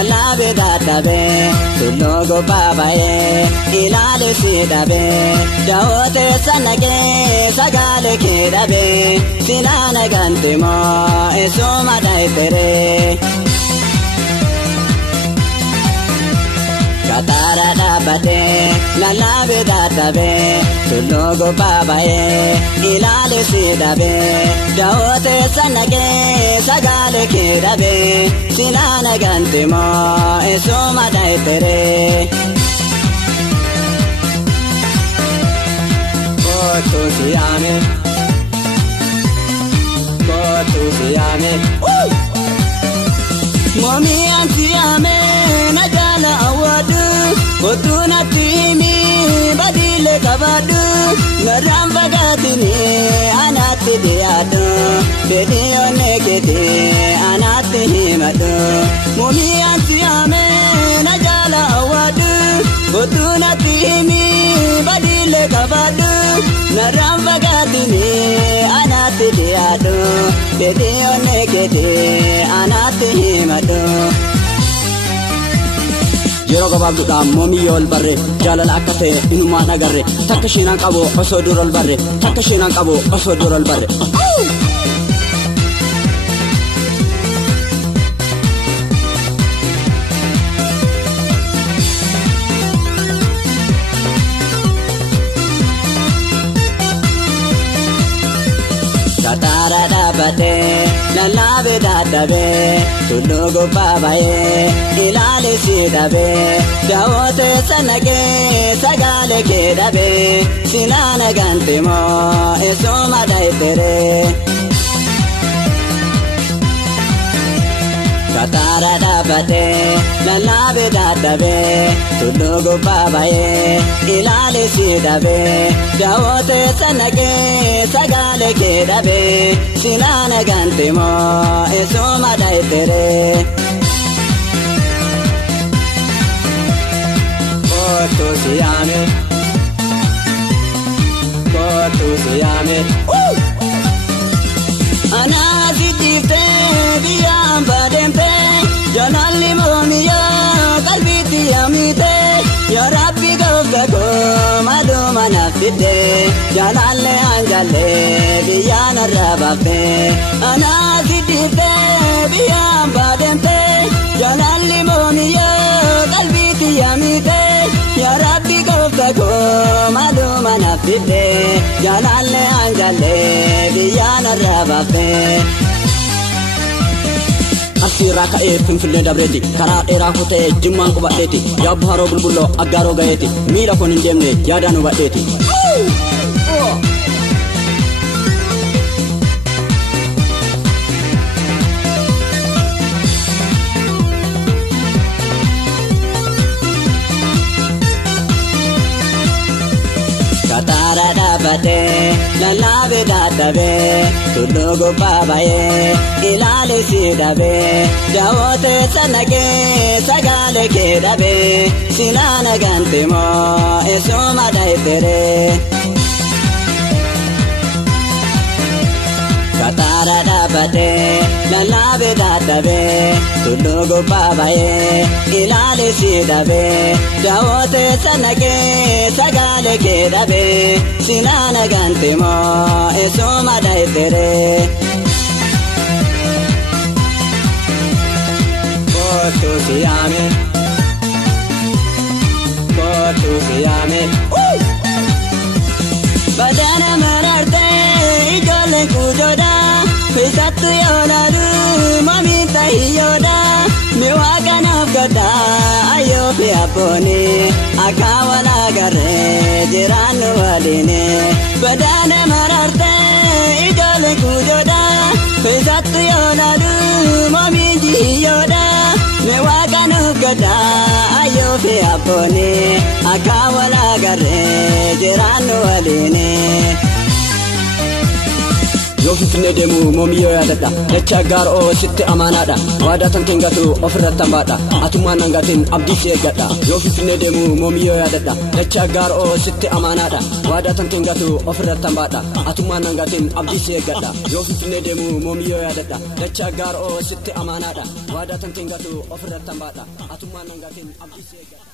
lalabe databe tulogo babaye ilale sidabe dawote sanage sagale kedabe silana gantimo esoma daitere katara dabate lalabe databe tulogo babaye ilale sidabe dawote sanage sagale kedabe silana gantimo esoma daitere kotu siyame Mami antiyame najala awadu Kotuna timi badile kabadu Naram bagatini anati diadu Bedi onekete anati himadu Mami antiyame najala awadu Kotuna timi badile kabadu Naram bagatini anati diadu Bedi onekete anati himadu Yero gababdu da momi yol barre jalala akate inuma nagarre takashina qabo osodurol barre takashina qabo osodurol barre Katara dabate lalabe databe tulogo babaye ilale sidabe dawote sanage sagale kedabe silana gantimo esoma daitere Katara dabate lalabe databe tulogo babaye ilale sidabe dawote sanage sagale kedabe silana gantimo esoma daitere kotu siyame anazidifte biyam badempe janali momiya kalbiti amite ya rabbi gofgako maluma nafide jalalle anjale biyana rabafe anazidifte biyam badempe janali momiya kalbiti amite ya rabbi gofgako maluma nafide jalalle anjale biyana rabafe Asira ka finfille dabreti kara era hote jimman ko badeti ya bharo bulbulo agaro gaeti mira ko ndemne yadanu badeti Katara dabate lalabe databe tulogo babaye ilale sidabe dawote sanage sagale kedabe silana gantimo esoma daitere Katara dabate lalabe databe tulogo babaye ilale sidabe dawote sanage sagale kedabe silana gantimo esoma daitere kotu siyame badana mararte ijole kujoda Fisatu yolaru mami tahiyoda miwaga nafgada ayo piapone akawala gare jiranu waline badana mararte ijole kujoda Fisatu yolaru mami jiyoda miwaga nafgada ayo piapone akawala gare jiranu waline yoo finfinnee deemu moomiyyoo yaadadha dachaa gaaroo sitti amaanaadha waadaa tan keengatu ofirratti hambaadha atummaan nangaatiin abdii si eeggadha yoo finfinnee deemu moomiyyoo yaadadha dachaa gaaroo sitti amaanaadha waadaa tan keengatu ofirratti hambaadha atummaan nangaatiin abdii si eeggadha yoo finfinnee deemu moomiyyoo yaadadha dachaa gaaroo sitti amaanaadha waadaa tan keengatu ofirratti hambaadha atummaan nangaatiin abdii si eeggadha